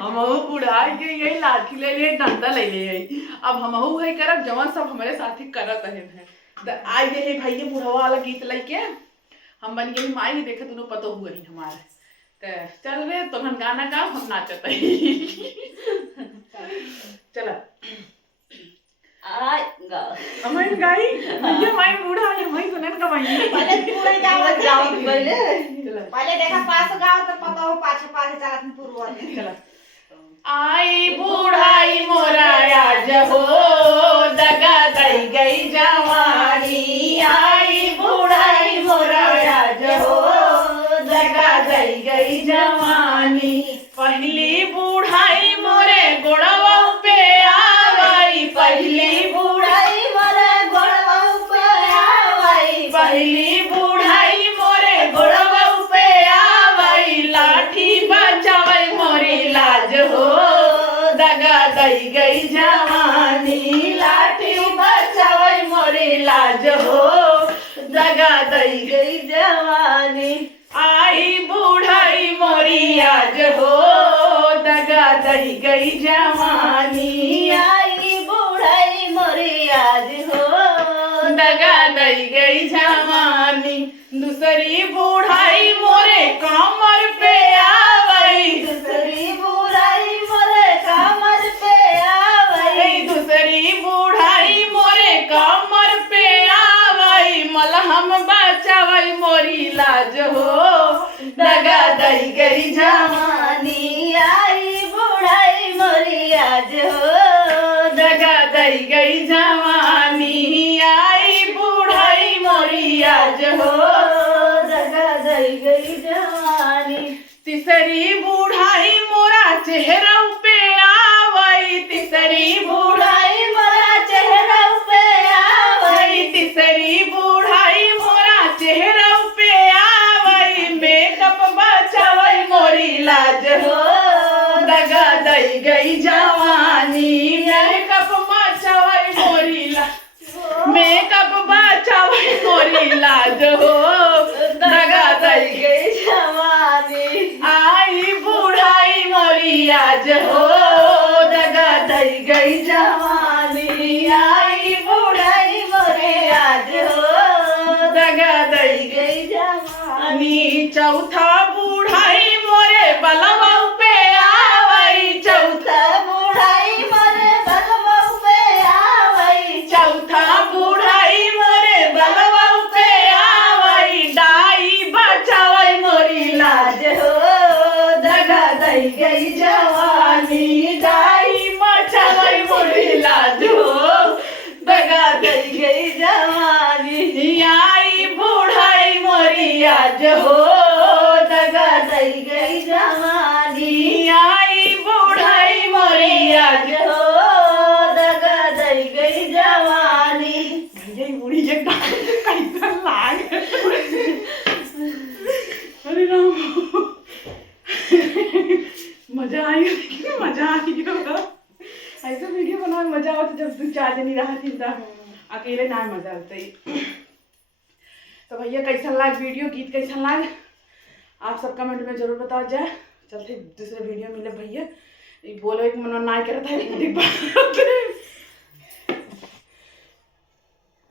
हमहू बुढ़ाई के यही लाठी ले लिए डंडा ले लिए। अब हमहू है करब जवन सब हमारे साथी करत है। तो आई ये भैया बुढ़वा वाला गीत लेके हम बन गई माई देखे दोनों पतो हुआ ही हमारे। तो चल रे तो हम गाना गाओ हम नाचत चल हमारी गाई भैया माई बूढ़ा है हमारी सुनन का भाई पहले पूरे जाओ पहले देखा पास गाओ तो पता हो पाछे पाछे चलत पूर्व में चल आई बूढ़ाई मोरा आज हो दगा दई गई जवानी। आई बूढ़ाई मोरा आज हो दगा दई गई जवानी। पहली बूढ़ाई मोरे गोड़वा पे आई। पहली बूढ़ाई मोरे गोड़वा पे आई। पहली बूढ़ाई मोरे गोड़वा पे आई। लाठी बचावे मोरी लाज हो दगा दई गई जवानी। लाठी बचावे मोरी लाज हो दगा दई गई जवानी। आई बूढ़ाई मोरी आज हो दगा दई गई जवानी। आई बूढ़ाई मोरी आज हो दगा दई गई जवानी। दूसरी बूढ़ाई मोरे कमर पे आवई। दूसरी बूढ़ाई मोरे कमर पे आवई। दूसरी बूढ़ाई मोरे कमर पे आवई। मलहम बचावई मोरी लाज हो दगा दई गई जवानी। आई बूढ़ाई मोरी आज हो दगा दई गई जवानी। आई बूढ़ाई मोरी आज हो दगा दई गई जवानी। तीसरी बूढ़ाई मोरा चेहरा पे आवई। तीसरी बूढ़ाई मोरा चेहरा पे आवई। तीसरी बूढ़ाई मोरा चेहरा पे आवई। मेकअप बचावई मोरी लाज हो दगा दई गई जवानी। मेकअप बचावई मोरी लाज। मेकअप बचावई मोरी लाज हो दगा दई गई जवानी। आई बूढ़ाई मोरी आज हो दगा दई गई जवानी। आई बूढ़ाई मोरी आज हो दगा दई गई जवानी। चौथा बूढ़ाई मोरे बलवा पे आवई। चौथा बूढ़ाई मोरे बलवा पे आवई। चौथा बूढ़ाई मोरे बलवा पे आवई। डाई बचावई मोरी लाज हो दगा दई गई जवानी। डाई बचावई मोरी लाज हो दगा दई गई जवानी। आई बूढ़ाई मोरी आज हो दगा दई गई जवानी। आई बूढ़ाई मोरी आज हो दगा दई गई जवानी। ये बूढ़ी एक कैसा लाग अरे राम मजा आई मजा आई होगा। ऐसा वीडियो बनाने मजा आता जब दो चार जनी रहा थी अकेले ना मजा आता ही। तो भैया कैसा लाग वीडियो गीत कैसा लाग आप सब कमेंट में जरूर बता जाए। चलते दूसरे वीडियो मिले भैया बोलो एक मन ना करता है